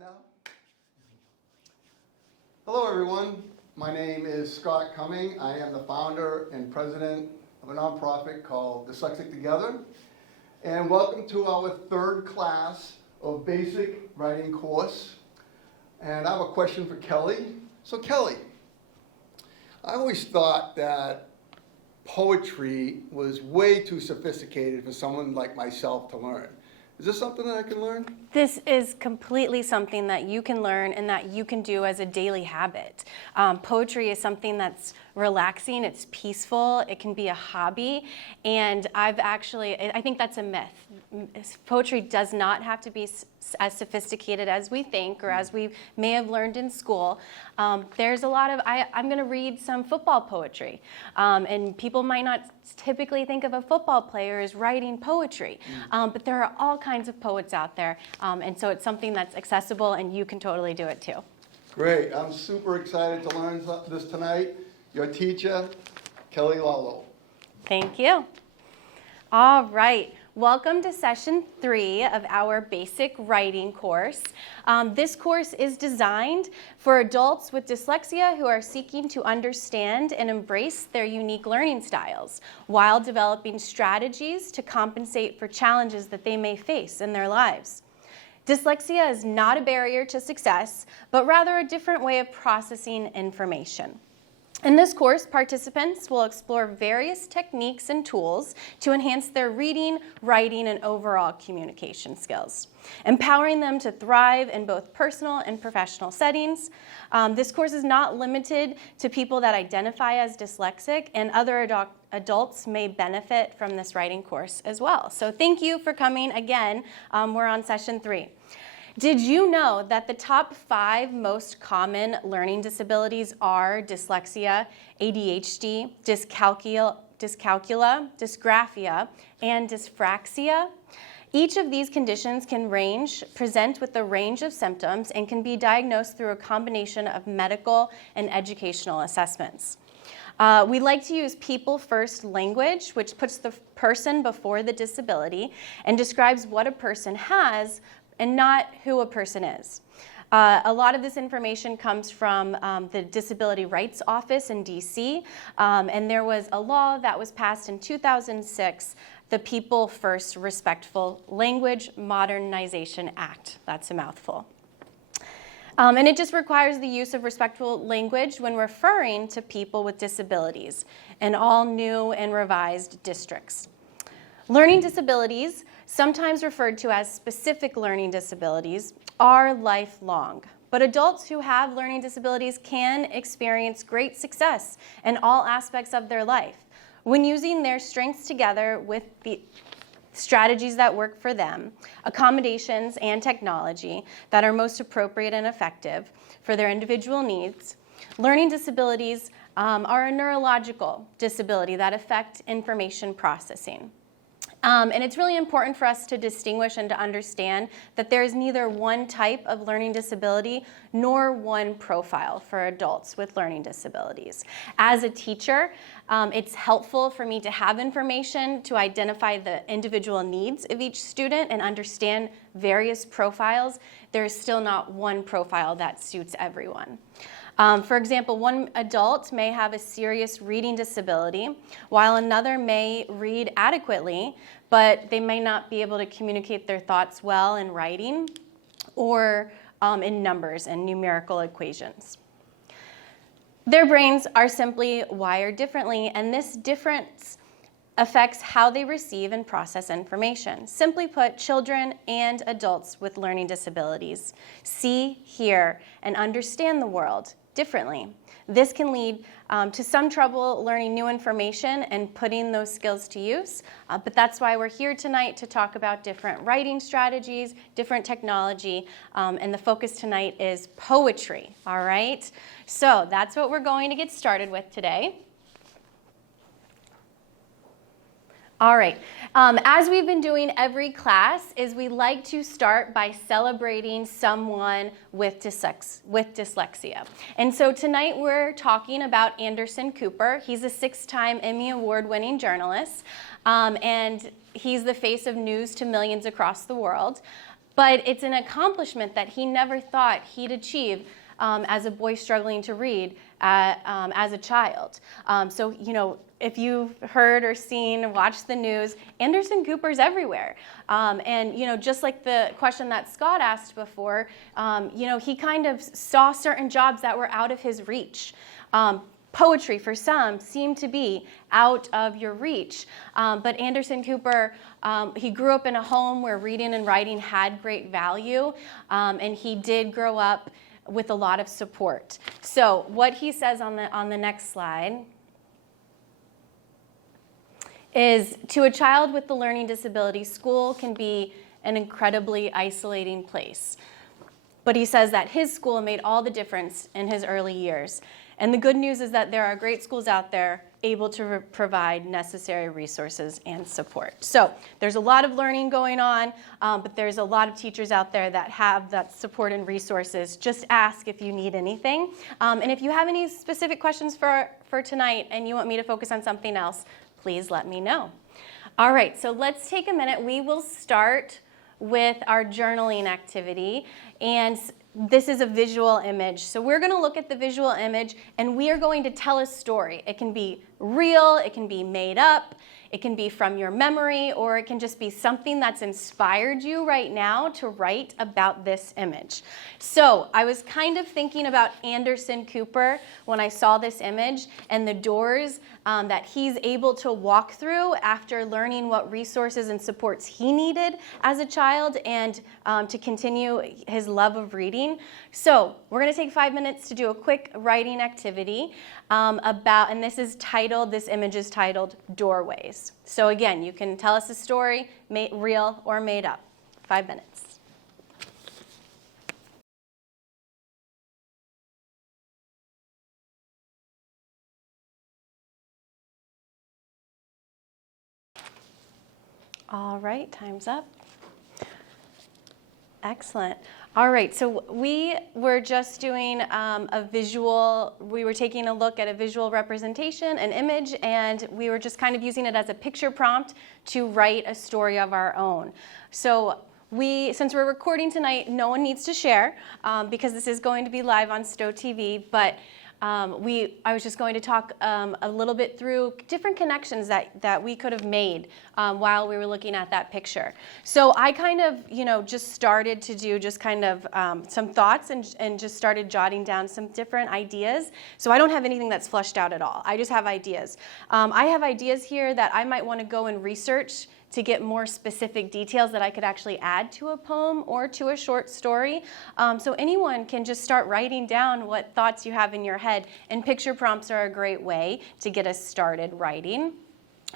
now? Hello everyone, my name is Scott Cumming. I am the founder and president of a nonprofit called Dyslexic Together. And welcome to our third class of basic writing course. And I have a question for Kelly. So Kelly, I always thought that poetry was way too sophisticated for someone like myself to learn. Is this something that I can learn? This is completely something that you can learn and that you can do as a daily habit. Poetry is something that's relaxing, it's peaceful, it can be a hobby, and I think that's a myth. Poetry does not have to be as sophisticated as we think or as we may have learned in school. There's a lot of, I'm going to read some football poetry, and people might not typically think of a football player as writing poetry, but there are all kinds of poets out there, and so it's something that's accessible and you can totally do it too. Great, I'm super excited to learn this tonight. Your teacher, Kelly Lalo. Thank you. All right. Welcome to session 3 of our basic writing course. This course is designed for adults with dyslexia who are seeking to understand and embrace their unique learning styles while developing strategies to compensate for challenges that they may face in their lives. Dyslexia is not a barrier to success, but rather a different way of processing information. In this course, participants will explore various techniques and tools to enhance their reading, writing, and overall communication skills, empowering them to thrive in both personal and professional settings. This course is not limited to people that identify as dyslexic, and other adults may benefit from this writing course as well. So thank you for coming again. We're on session 3. Did you know that the top 5 most common learning disabilities are dyslexia, ADHD, dyscalculia, dysgraphia, and dyspraxia? Each of these conditions can present with a range of symptoms and can be diagnosed through a combination of medical and educational assessments. We like to use people-first language, which puts the person before the disability and describes what a person has and not who a person is. A lot of this information comes from the Disability Rights Office in DC, and there was a law that was passed in 2006, the People First Respectful Language Modernization Act. That's a mouthful. And it just requires the use of respectful language when referring to people with disabilities in all new and revised districts. Learning disabilities, sometimes referred to as specific learning disabilities, are lifelong. But adults who have learning disabilities can experience great success in all aspects of their life when using their strengths together with the strategies that work for them, accommodations and technology that are most appropriate and effective for their individual needs. Learning disabilities are a neurological disability that affect information processing. And it's really important for us to distinguish and to understand that there is neither one type of learning disability nor one profile for adults with learning disabilities. As a teacher, it's helpful for me to have information to identify the individual needs of each student and understand various profiles. There is still not one profile that suits everyone. For example, one adult may have a serious reading disability, while another may read adequately, but they may not be able to communicate their thoughts well in writing or in numbers and numerical equations. Their brains are simply wired differently, and this difference affects how they receive and process information. Simply put, children and adults with learning disabilities see, hear, and understand the world differently. This can lead to some trouble learning new information and putting those skills to use, but that's why we're here tonight to talk about different writing strategies, different technology, and the focus tonight is poetry, all right? So that's what we're going to get started with today. All right, as we've been doing every class, is we like to start by celebrating someone with dyslexia. And so tonight we're talking about Anderson Cooper. He's a 6-time Emmy Award-winning journalist, and he's the face of news to millions across the world. But it's an accomplishment that he never thought he'd achieve as a boy struggling to read as a child. So, if you've heard or seen, watched the news, Anderson Cooper's everywhere. And, just like the question that Scott asked before, he kind of saw certain jobs that were out of his reach. Poetry, for some, seemed to be out of your reach. But Anderson Cooper, he grew up in a home where reading and writing had great value, and he did grow up with a lot of support. So what he says on the next slide is, to a child with a learning disability, school can be an incredibly isolating place. But he says that his school made all the difference in his early years. And the good news is that there are great schools out there able to provide necessary resources and support. So there's a lot of learning going on, but there's a lot of teachers out there that have that support and resources. Just ask if you need anything. And if you have any specific questions for tonight and you want me to focus on something else, please let me know. All right, so let's take a minute. We will start with our journaling activity. And this is a visual image. So we're going to look at the visual image, and we are going to tell a story. It can be real, it can be made up, it can be from your memory, or it can just be something that's inspired you right now to write about this image. So I was kind of thinking about Anderson Cooper when I saw this image and the doors that he's able to walk through after learning what resources and supports he needed as a child and to continue his love of reading. So we're going to take 5 minutes to do a quick writing activity and this image is titled Doorways. So again, you can tell us a story, real or made up. 5 minutes. All right, time's up. Excellent. All right, so we were just doing we were taking a look at a visual representation, an image, and we were just kind of using it as a picture prompt to write a story of our own. So since we're recording tonight, no one needs to share because this is going to be live on Stowe TV, but I was just going to talk a little bit through different connections that we could have made while we were looking at that picture. So I kind of, just started to do just kind of some thoughts and just started jotting down some different ideas. So I don't have anything that's fleshed out at all. I just have ideas. I have ideas here that I might want to go and research to get more specific details that I could actually add to a poem or to a short story. So anyone can just start writing down what thoughts you have in your head, and picture prompts are a great way to get us started writing.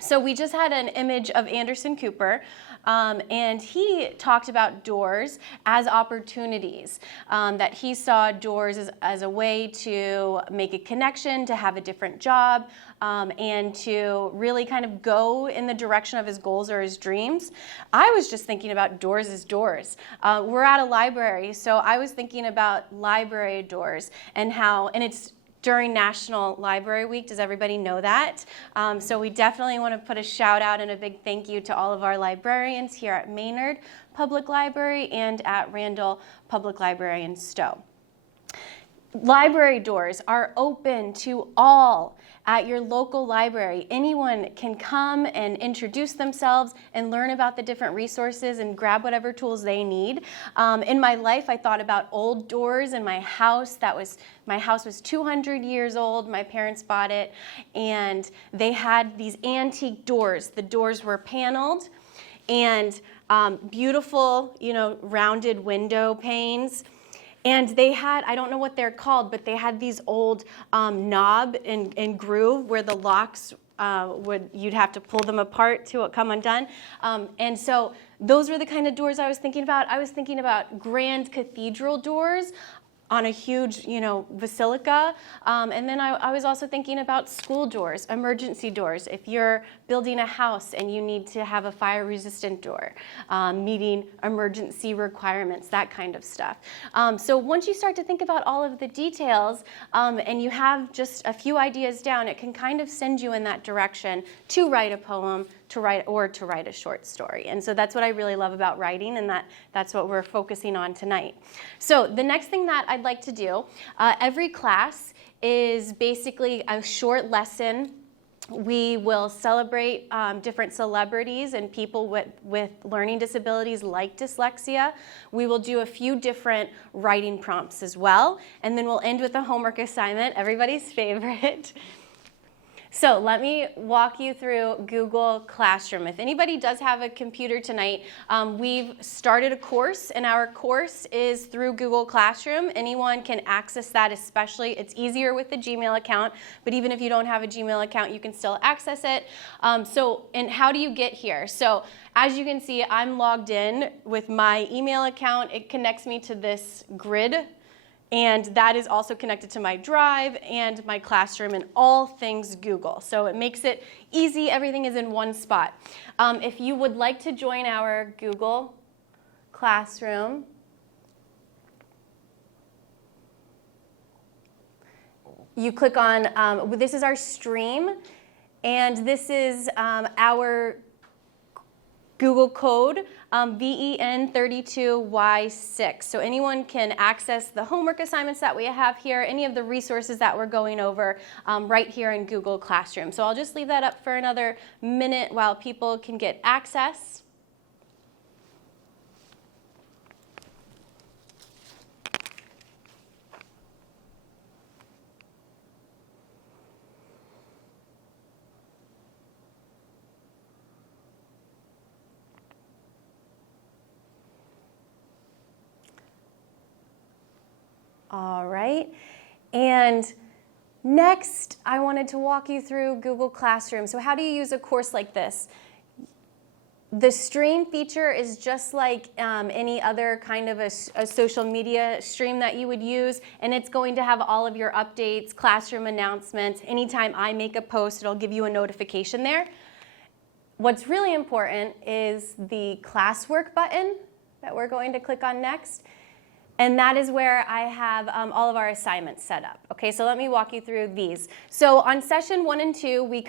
So we just had an image of Anderson Cooper, and he talked about doors as opportunities, that he saw doors as a way to make a connection, to have a different job, and to really kind of go in the direction of his goals or his dreams. I was just thinking about doors as doors. We're at a library, so I was thinking about library doors and it's during National Library Week. Does everybody know that? So we definitely want to put a shout out and a big thank you to all of our librarians here at Maynard Public Library and at Randall Public Library in Stowe. Library doors are open to all at your local library. Anyone can come and introduce themselves and learn about the different resources and grab whatever tools they need. In my life, I thought about old doors in my house. My house was 200 years old. My parents bought it, and they had these antique doors. The doors were paneled and beautiful, rounded window panes. And they had, I don't know what they're called, but they had these old knob and groove where the locks you'd have to pull them apart to come undone. And so those were the kind of doors I was thinking about. I was thinking about grand cathedral doors on a huge, basilica. And then I was also thinking about school doors, emergency doors. If you're building a house and you need to have a fire-resistant door, meeting emergency requirements, that kind of stuff. So once you start to think about all of the details and you have just a few ideas down, it can kind of send you in that direction to write a poem, to write a short story. And so that's what I really love about writing, and that's what we're focusing on tonight. So the next thing that I'd like to do, every class is basically a short lesson. We will celebrate different celebrities and people with learning disabilities like dyslexia. We will do a few different writing prompts as well. And then we'll end with a homework assignment, everybody's favorite. So let me walk you through Google Classroom. If anybody does have a computer tonight, we've started a course, and our course is through Google Classroom. Anyone can access that, especially it's easier with the Gmail account, but even if you don't have a Gmail account, you can still access it. And how do you get here? So as you can see, I'm logged in with my email account. It connects me to this grid, and that is also connected to my Drive and my Classroom and all things Google. So it makes it easy. Everything is in one spot. If you would like to join our Google Classroom, you click on, this is our stream, and this is our Google code, VEN32Y6. So anyone can access the homework assignments that we have here, any of the resources that we're going over right here in Google Classroom. So I'll just leave that up for another minute while people can get access. All right, and next I wanted to walk you through Google Classroom. So how do you use a course like this? The stream feature is just like any other kind of a social media stream that you would use, and it's going to have all of your updates, classroom announcements. Anytime I make a post, it'll give you a notification there. What's really important is the classwork button that we're going to click on next. And that is where I have all of our assignments set up. Okay, so let me walk you through these. So on session 1 and 2, we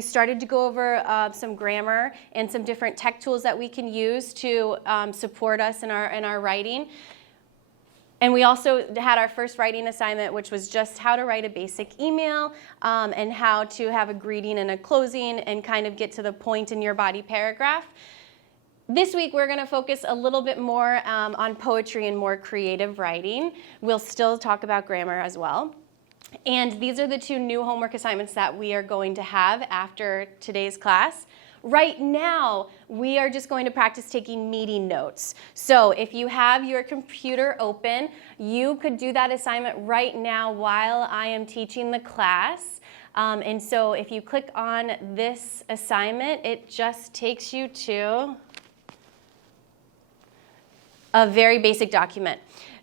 started to go over some grammar and some different tech tools that we can use to support us in our writing. And we also had our first writing assignment, which was just how to write a basic email and how to have a greeting and a closing and kind of get to the point in your body paragraph. This week, we're going to focus a little bit more on poetry and more creative writing. We'll still talk about grammar as well. And these are the 2 new homework assignments that we are going to have after today's class. Right now, we are just going to practice taking meeting notes. So if you have your computer open, you could do that assignment right now while I am teaching the class. And so if you click on this assignment, it just takes you to a very basic document.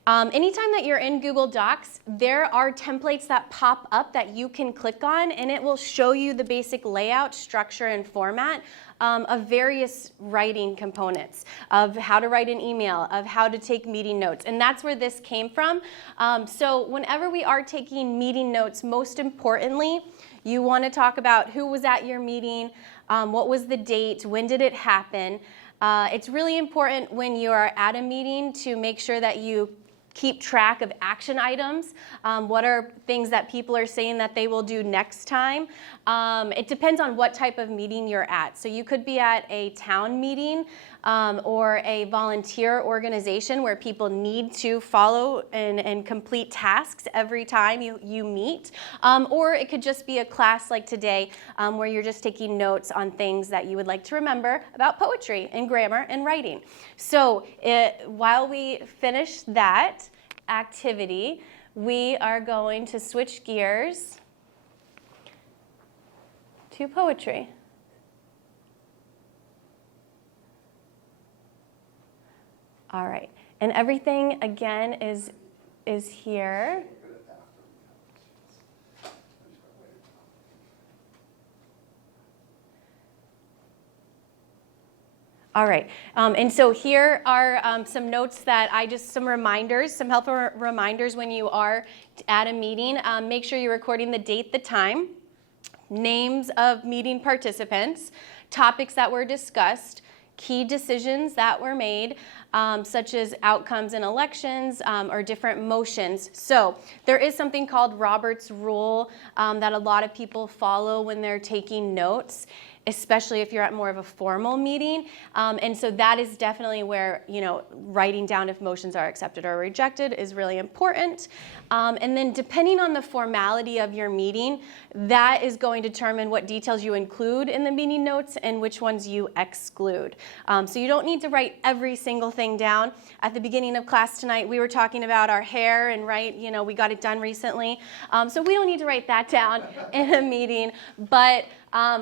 Anytime that you're in Google Docs, there are templates that pop up that you can click on, and it will show you the basic layout, structure, and format of various writing components, of how to write an email, of how to take meeting notes. And that's where this came from. So whenever we are taking meeting notes, most importantly, you want to talk about who was at your meeting, what was the date, when did it happen. It's really important when you are at a meeting to make sure that you keep track of action items. What are things that people are saying that they will do next time? It depends on what type of meeting you're at. So you could be at a town meeting or a volunteer organization where people need to follow and complete tasks every time you meet. Or it could just be a class like today where you're just taking notes on things that you would like to remember about poetry and grammar and writing. So while we finish that activity, we are going to switch gears to poetry. All right, and everything again is here. All right, and so here are some notes that some reminders, some helpful reminders when you are at a meeting. Make sure you're recording the date, the time, names of meeting participants, topics that were discussed, key decisions that were made, such as outcomes in elections or different motions. So there is something called Robert's Rule that a lot of people follow when they're taking notes, especially if you're at more of a formal meeting. And so that is definitely where, writing down if motions are accepted or rejected is really important. And then depending on the formality of your meeting, that is going to determine what details you include in the meeting notes and which ones you exclude. So you don't need to write every single thing down. At the beginning of class tonight, we were talking about our hair and we got it done recently. So we don't need to write that down in a meeting, but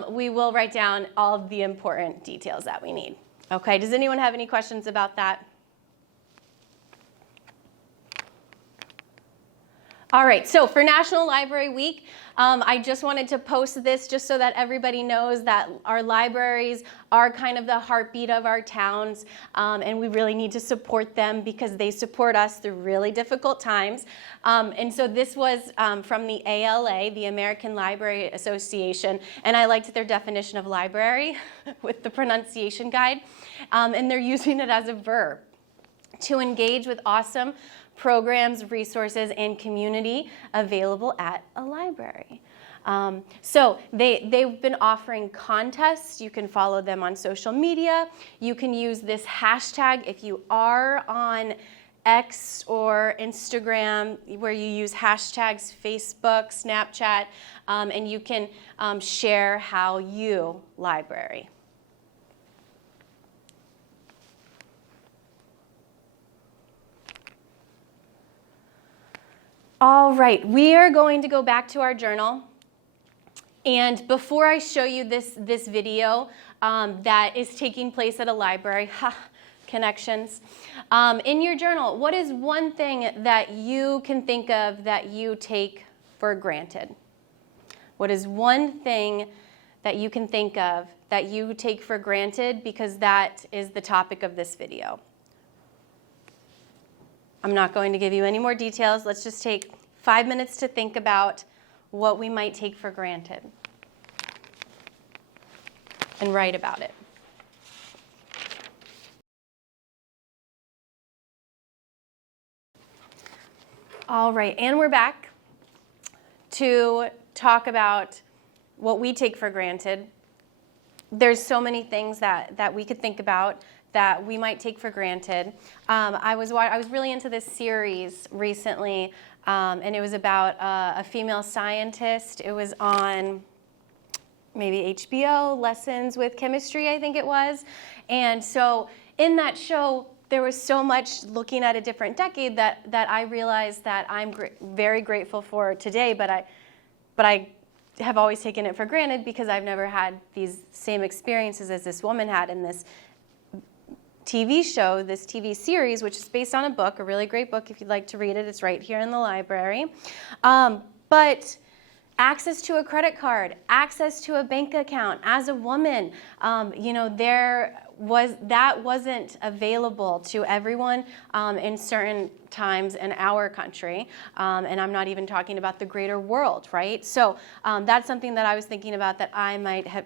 we will write down all of the important details that we need. Okay, does anyone have any questions about that? All right, so for National Library Week, I just wanted to post this just so that everybody knows that our libraries are kind of the heartbeat of our towns, and we really need to support them because they support us through really difficult times. And so this was from the ALA, the American Library Association, and I liked their definition of library with the pronunciation guide, and they're using it as a verb. To engage with awesome programs, resources, and community available at a library. So they've been offering contests. You can follow them on social media. You can use this hashtag if you are on X or Instagram, where you use hashtags Facebook, Snapchat, and you can share how you library. All right, we are going to go back to our journal. And before I show you this video that is taking place at a library, connections, in your journal, what is one thing that you can think of that you take for granted? What is one thing that you can think of that you take for granted because that is the topic of this video? I'm not going to give you any more details. Let's just take 5 minutes to think about what we might take for granted and write about it. All right, and we're back to talk about what we take for granted. There's so many things that we could think about that we might take for granted. I was really into this series recently, and it was about a female scientist. It was on maybe HBO, Lessons with Chemistry, I think it was. And so in that show, there was so much looking at a different decade that I realized that I'm very grateful for today, but I have always taken it for granted because I've never had these same experiences as this woman had in this TV show, this TV series, which is based on a book, a really great book if you'd like to read it. It's right here in the library. But access to a credit card, access to a bank account as a woman, that wasn't available to everyone in certain times in our country, and I'm not even talking about the greater world, right? So that's something that I was thinking about that I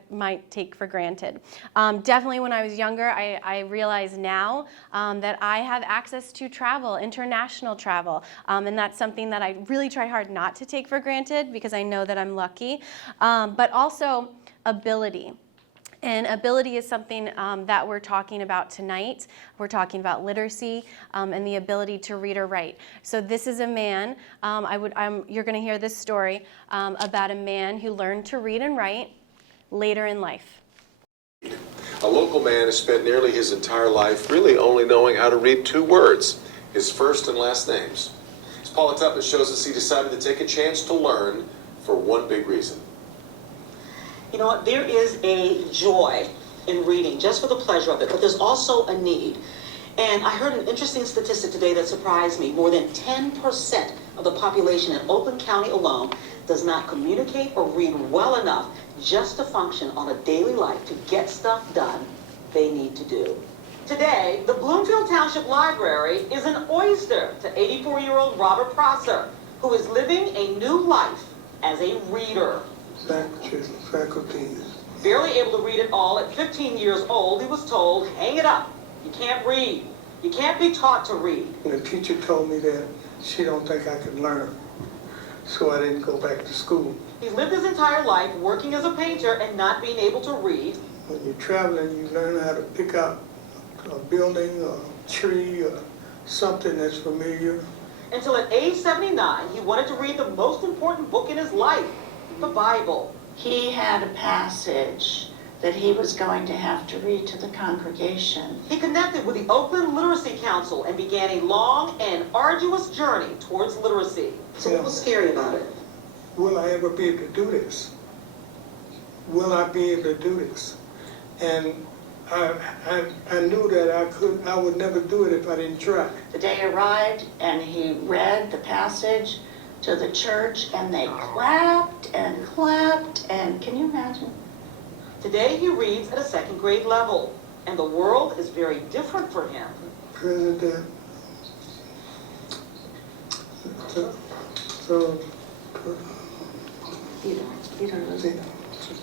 might take for granted. Definitely when I was younger, I realize now that I have access to travel, international travel, and that's something that I really try hard not to take for granted because I know that I'm lucky, but also ability. And ability is something that we're talking about tonight. We're talking about literacy and the ability to read or write. So this is a man, you're going to hear this story about a man who learned to read and write later in life. A local man has spent nearly his entire life really only knowing how to read 2 words, his first and last names. As Paula Tuppett shows us, he decided to take a chance to learn for one big reason. You know what, there is a joy in reading just for the pleasure of it, but there's also a need. And I heard an interesting statistic today that surprised me. More than 10% of the population in Oakland County alone does not communicate or read well enough just to function on a daily life to get stuff done they need to do. Today, the Bloomfield Township Library is an oyster to 84-year-old Robert Prosser, who is living a new life as a reader. Faculties Barely able to read at all, at 15 years old, he was told, hang it up. You can't read. You can't be taught to read. The teacher told me that she don't think I could learn, so I didn't go back to school. He's lived his entire life working as a painter and not being able to read. When you're traveling, you learn how to pick out a building, a tree, or something that's familiar. Until at age 79, he wanted to read the most important book in his life, the Bible. He had a passage that he was going to have to read to the congregation. He connected with the Oakland Literacy Council and began a long and arduous journey towards literacy. So what was scary about it? Will I ever be able to do this? Will I be able to do this? And I knew that I would never do it if I didn't try. The day arrived and he read the passage to the church and they clapped and can you imagine? Today he reads at a second grade level, and the world is very different for him. President,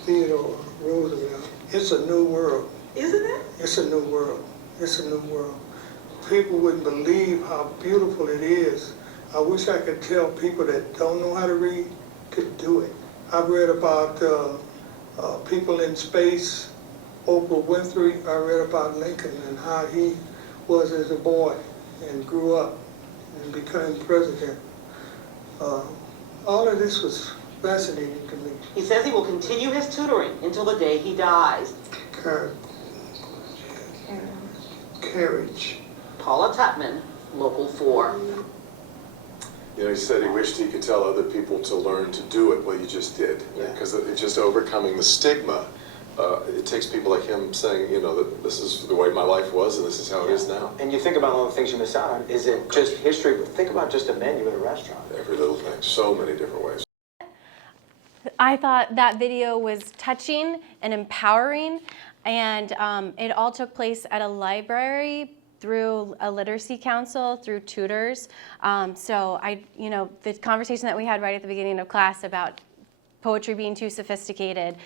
Theodore Roosevelt. It's a new world. Isn't it? It's a new world. It's a new world. People wouldn't believe how beautiful it is. I wish I could tell people that don't know how to read to do it. I've read about people in space, Oprah Winfrey. I read about Lincoln and how he was as a boy and grew up and became president. All of this was fascinating to me. He says he will continue his tutoring until the day he dies. Carriage. Paula Tutman, Local 4. You know, he said he wished he could tell other people to learn to do it, what you just did. Because it's just overcoming the stigma. It takes people like him saying, you know, that this is the way my life was and this is how it is now. And you think about all the things you miss out on. Is it just history? But think about just a menu at a restaurant. Every little thing, so many different ways. I thought that video was touching and empowering, and it all took place at a library through a literacy council, through tutors. So the conversation that we had right at the beginning of class about poetry being too sophisticated,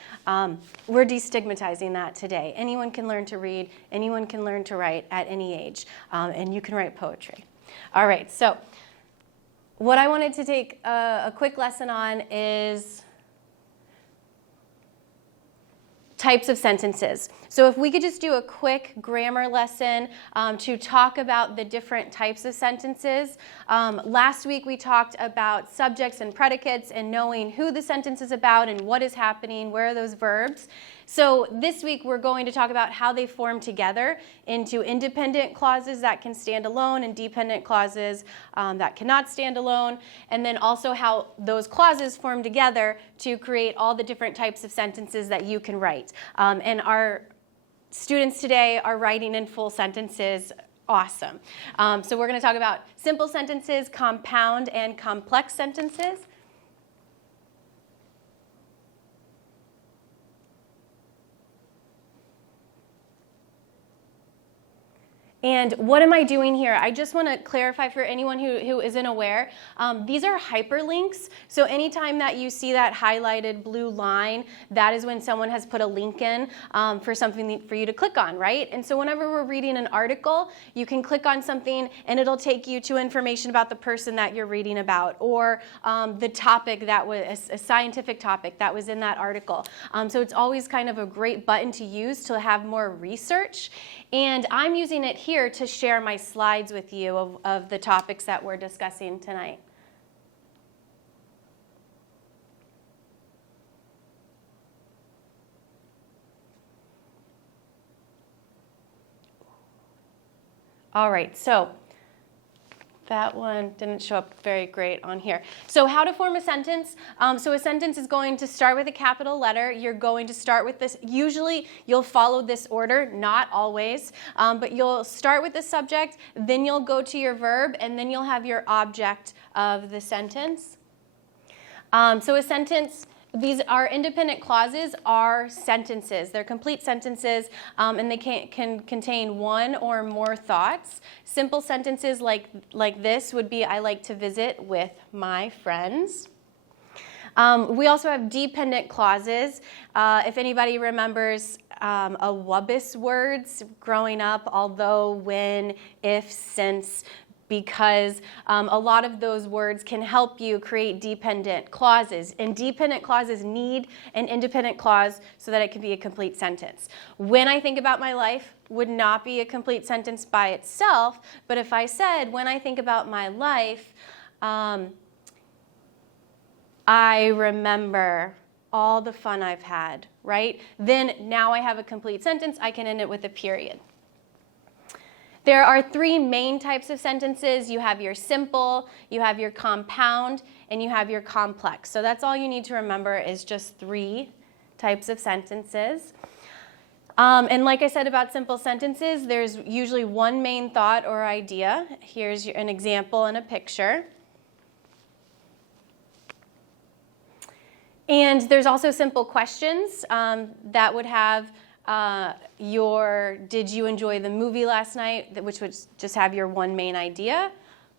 we're destigmatizing that today. Anyone can learn to read, anyone can learn to write at any age, and you can write poetry. All right, so what I wanted to take a quick lesson on is types of sentences. So if we could just do a quick grammar lesson to talk about the different types of sentences. Last week we talked about subjects and predicates and knowing who the sentence is about and what is happening, where are those verbs. So this week we're going to talk about how they form together into independent clauses that can stand alone and dependent clauses that cannot stand alone, and then also how those clauses form together to create all the different types of sentences that you can write. And our students today are writing in full sentences. Awesome. So we're going to talk about simple sentences, compound and complex sentences. And what am I doing here? I just want to clarify for anyone who isn't aware, these are hyperlinks. So anytime that you see that highlighted blue line, that is when someone has put a link in for something for you to click on, right? And so whenever we're reading an article, you can click on something and it'll take you to information about the person that you're reading about, or the topic that was a scientific topic that was in that article. So it's always kind of a great button to use to have more research. And I'm using it here to share my slides with you of the topics that we're discussing tonight. All right, so that one didn't show up very great on here. So how to form a sentence. So a sentence is going to start with a capital letter. You're going to start with this. Usually you'll follow this order, not always, but you'll start with the subject, then you'll go to your verb, and then you'll have your object of the sentence. So a sentence, these are independent clauses, are sentences. They're complete sentences, and they can contain one or more thoughts. Simple sentences like this would be, I like to visit with my friends. We also have dependent clauses. If anybody remembers a WUBIS words growing up, although, when, if, since, because, a lot of those words can help you create dependent clauses. And dependent clauses need an independent clause so that it can be a complete sentence. When I think about my life would not be a complete sentence by itself, but if I said, when I think about my life, I remember all the fun I've had, right? Then now I have a complete sentence. I can end it with a period. There are three main types of sentences. You have your simple, you have your compound, and you have your complex. So that's all you need to remember is just three types of sentences. And like I said about simple sentences, there's usually one main thought or idea. Here's an example and a picture. And there's also simple questions that would have did you enjoy the movie last night, which would just have your one main idea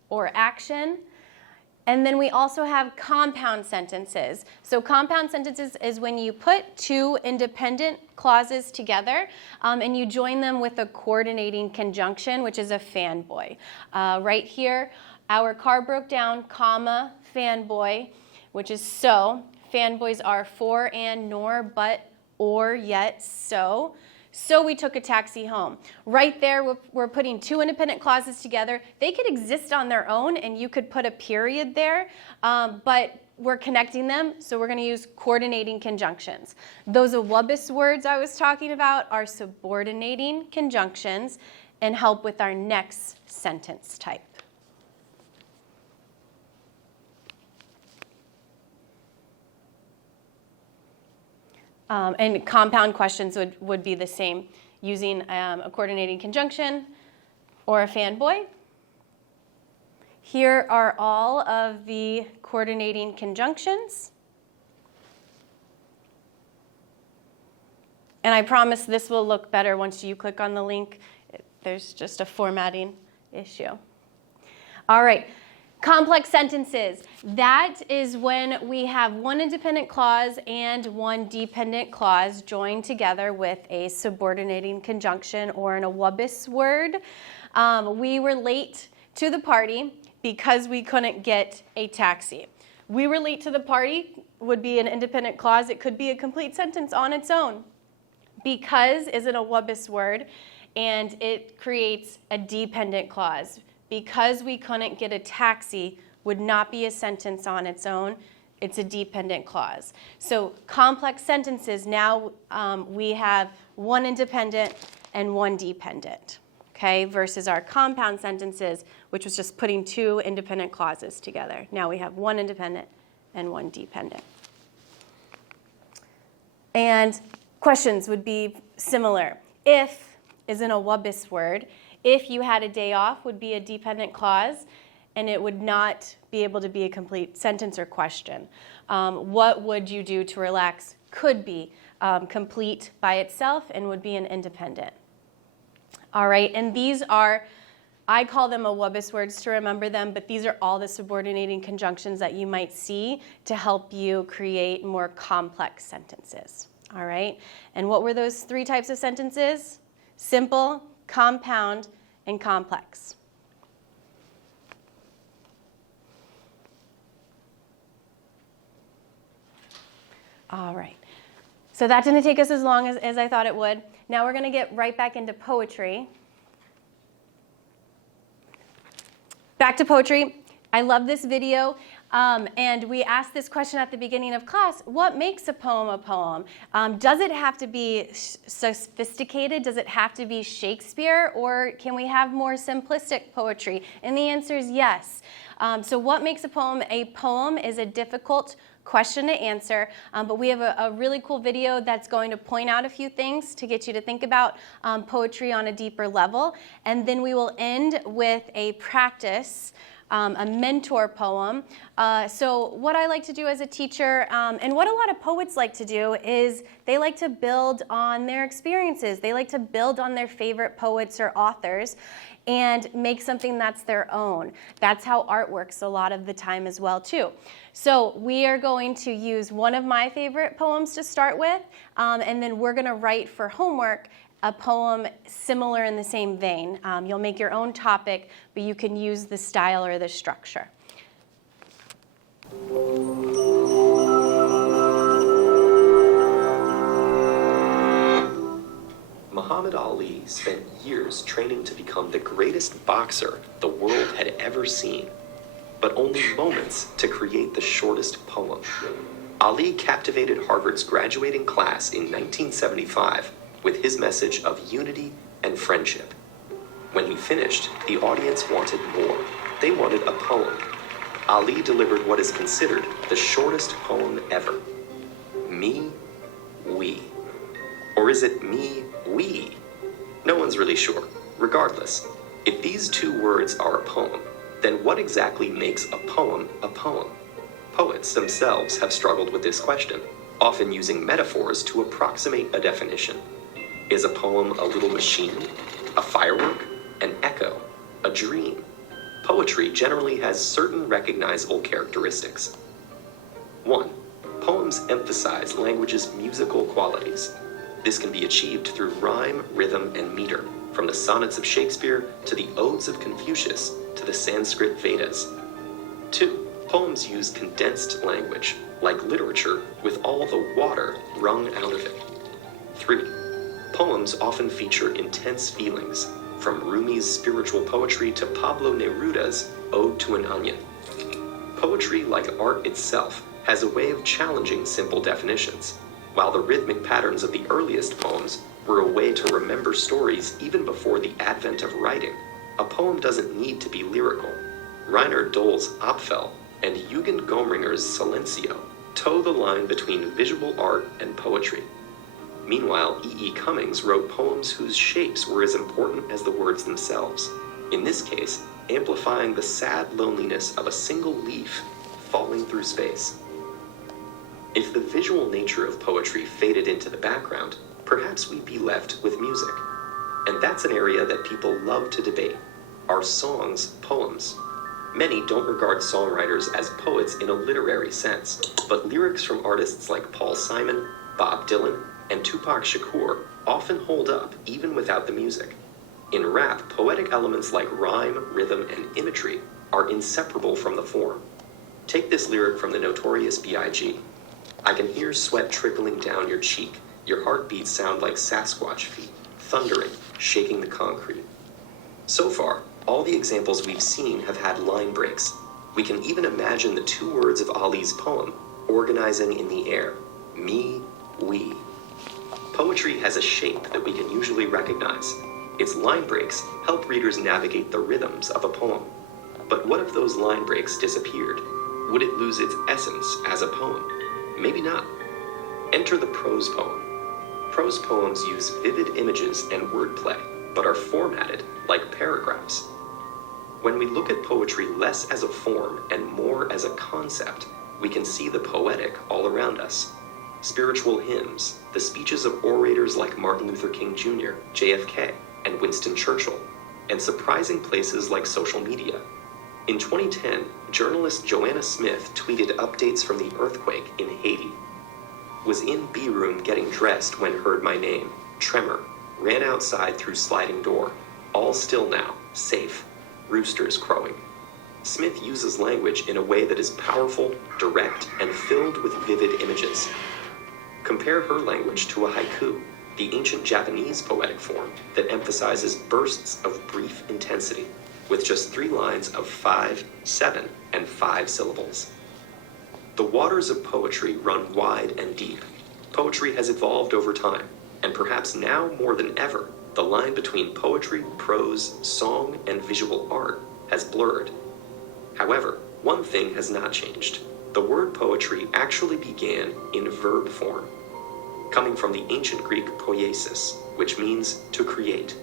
or action. And then we also have compound sentences. So compound sentences is when you put two independent clauses together and you join them with a coordinating conjunction, which is a fanboy. Right here, our car broke down, comma, fanboy, which is so. Fanboys are for, and, nor, but, or, yet, so. So we took a taxi home. Right there, we're putting two independent clauses together. They could exist on their own, and you could put a period there, but we're connecting them, so we're going to use coordinating conjunctions. Those WUBIS words I was talking about are subordinating conjunctions and help with our next sentence type. And compound questions would be the same, using a coordinating conjunction or a fanboy. Here are all of the coordinating conjunctions. And I promise this will look better once you click on the link. There's just a formatting issue. All right. Complex sentences. That is when we have one independent clause and one dependent clause joined together with a subordinating conjunction or an WUBIS word. We were late to the party because we couldn't get a taxi. We were late to the party would be an independent clause. It could be a complete sentence on its own. Because isn't a WUBIS word, and it creates a dependent clause. Because we couldn't get a taxi would not be a sentence on its own. It's a dependent clause. So complex sentences, now we have one independent and one dependent, okay, versus our compound sentences, which was just putting two independent clauses together. Now we have one independent and one dependent. And questions would be similar. If isn't a WUBIS word. If you had a day off would be a dependent clause, and it would not be able to be a complete sentence or question. What would you do to relax could be complete by itself and would be an independent. All right, and these are, I call them a WUBIS words to remember them, but these are all the subordinating conjunctions that you might see to help you create more complex sentences. All right, and what were those three types of sentences? Simple, compound, and complex. All right. So that didn't take us as long as I thought it would. Now we're going to get right back into poetry. Back to poetry. I love this video. And we asked this question at the beginning of class: what makes a poem a poem? Does it have to be sophisticated? Does it have to be Shakespeare? Or can we have more simplistic poetry? And the answer is yes. So what makes a poem? A poem is a difficult question to answer, but we have a really cool video that's going to point out a few things to get you to think about poetry on a deeper level. And then we will end with a practice a mentor poem. So what I like to do as a teacher, and what a lot of poets like to do, is they like to build on their experiences. They like to build on their favorite poets or authors and make something that's their own. That's how art works a lot of the time as well too. So we are going to use one of my favorite poems to start with, and then we're going to write for homework a poem similar in the same vein. You'll make your own topic, but you can use the style or the structure. Muhammad Ali spent years training to become the greatest boxer the world had ever seen, but only moments to create the shortest poem. Ali captivated Harvard's graduating class in 1975 with his message of unity and friendship. When he finished, the audience wanted more. They wanted a poem. Ali delivered what is considered the shortest poem ever. Me, we. Or is it me, we? No one's really sure. Regardless, if these two words are a poem, then what exactly makes a poem a poem? Poets themselves have struggled with this question, often using metaphors to approximate a definition. Is a poem a little machine, a firework, an echo, a dream? Poetry generally has certain recognizable characteristics. 1. Poems emphasize language's musical qualities. This can be achieved through rhyme, rhythm, and meter, from the sonnets of Shakespeare to the odes of Confucius to the Sanskrit Vedas. 2. Poems use condensed language, like literature, with all the water wrung out of it. 3. Poems often feature intense feelings, from Rumi's spiritual poetry to Pablo Neruda's Ode to an Onion. Poetry, like art itself, has a way of challenging simple definitions. While the rhythmic patterns of the earliest poems were a way to remember stories even before the advent of writing, a poem doesn't need to be lyrical. Reinhard Doll's Apfel and Eugen Gomringer's Silencio toe the line between visual art and poetry. Meanwhile, E.E. Cummings wrote poems whose shapes were as important as the words themselves, in this case, amplifying the sad loneliness of a single leaf falling through space. If the visual nature of poetry faded into the background, perhaps we'd be left with music. And that's an area that people love to debate. Are songs poems? Many don't regard songwriters as poets in a literary sense, but lyrics from artists like Paul Simon, Bob Dylan, and Tupac Shakur often hold up even without the music. In rap, poetic elements like rhyme, rhythm, and imagery are inseparable from the form. Take this lyric from the Notorious B.I.G. I can hear sweat trickling down your cheek. Your heartbeats sound like Sasquatch feet, thundering, shaking the concrete. So far, all the examples we've seen have had line breaks. We can even imagine the two words of Ali's poem organizing in the air. Me, we. Poetry has a shape that we can usually recognize. Its line breaks help readers navigate the rhythms of a poem. But what if those line breaks disappeared? Would it lose its essence as a poem? Maybe not. Enter the prose poem. Prose poems use vivid images and wordplay, but are formatted like paragraphs. When we look at poetry less as a form and more as a concept, we can see the poetic all around us. Spiritual hymns, the speeches of orators like Martin Luther King Jr., JFK, and Winston Churchill, and surprising places like social media. In 2010, journalist Joanna Smith tweeted updates from the earthquake in Haiti. Was in B-room getting dressed when heard my name. Tremor. Ran outside through sliding door. All still now. Safe. Roosters crowing. Smith uses language in a way that is powerful, direct, and filled with vivid images. Compare her language to a haiku, the ancient Japanese poetic form that emphasizes bursts of brief intensity, with just 3 lines of 5, 7, and 5 syllables. The waters of poetry run wide and deep. Poetry has evolved over time, and perhaps now more than ever, the line between poetry, prose, song, and visual art has blurred. However, one thing has not changed. The word poetry actually began in verb form, coming from the ancient Greek poiesis, which means to create.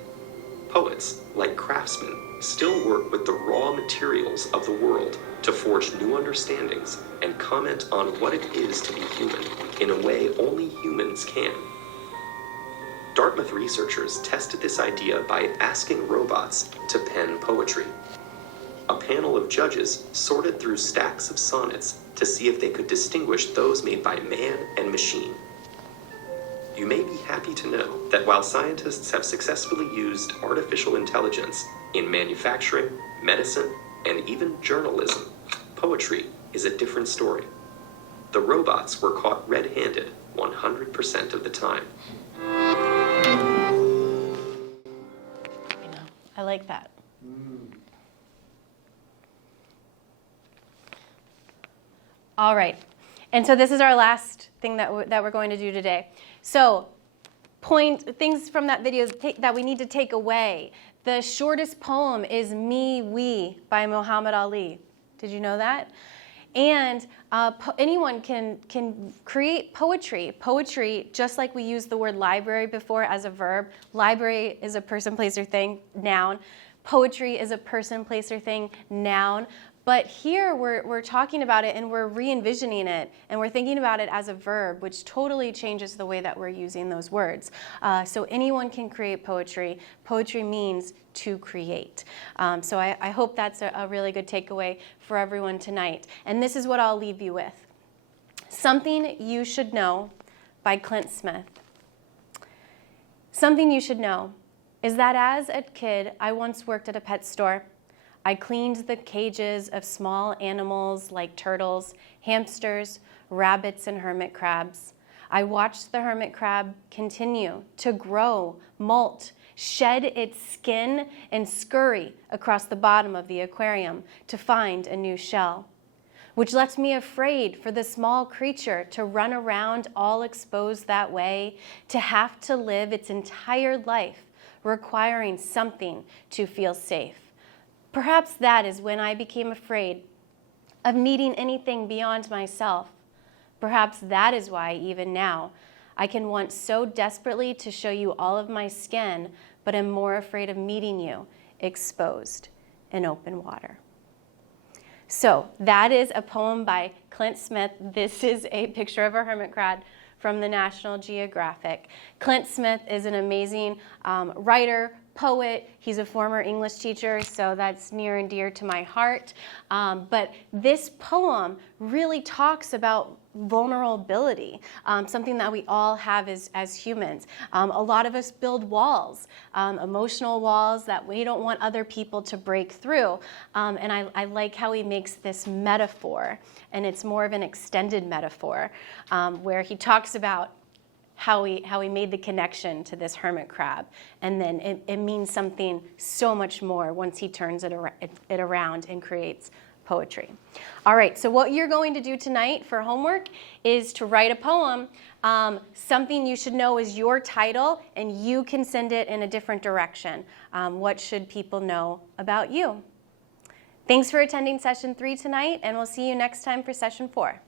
Poets, like craftsmen, still work with the raw materials of the world to forge new understandings and comment on what it is to be human in a way only humans can. Dartmouth researchers tested this idea by asking robots to pen poetry. A panel of judges sorted through stacks of sonnets to see if they could distinguish those made by man and machine. You may be happy to know that while scientists have successfully used artificial intelligence in manufacturing, medicine, and even journalism, poetry is a different story. The robots were caught red-handed 100% of the time. I like that. All right. And so this is our last thing that we're going to do today. So things from that video that we need to take away. The shortest poem is Me, We by Muhammad Ali. Did you know that? And anyone can create poetry. Poetry, just like we used the word library before as a verb. Library is a person, place, or thing, noun. Poetry is a person, place, or thing, noun. But here we're talking about it and we're re-envisioning it and we're thinking about it as a verb, which totally changes the way that we're using those words. So anyone can create poetry. Poetry means to create. So I hope that's a really good takeaway for everyone tonight. And this is what I'll leave you with. Something You Should Know by Clint Smith. Something you should know is that as a kid, I once worked at a pet store. I cleaned the cages of small animals like turtles, hamsters, rabbits, and hermit crabs. I watched the hermit crab continue to grow, molt, shed its skin, and scurry across the bottom of the aquarium to find a new shell, which left me afraid for the small creature to run around all exposed that way, to have to live its entire life requiring something to feel safe. Perhaps that is when I became afraid of needing anything beyond myself. Perhaps that is why, even now, I can want so desperately to show you all of my skin, but am more afraid of meeting you exposed in open water. So that is a poem by Clint Smith. This is a picture of a hermit crab from the National Geographic. Clint Smith is an amazing writer, poet. He's a former English teacher, so that's near and dear to my heart. But this poem really talks about vulnerability, something that we all have as humans. A lot of us build walls, emotional walls that we don't want other people to break through. And I like how he makes this metaphor, and it's more of an extended metaphor, where he talks about how he made the connection to this hermit crab. And then it means something so much more once he turns it around and creates poetry. All right, so what you're going to do tonight for homework is to write a poem. Something You Should Know is your title, and you can send it in a different direction. What should people know about you? Thanks for attending session 3 tonight, and we'll see you next time for session 4.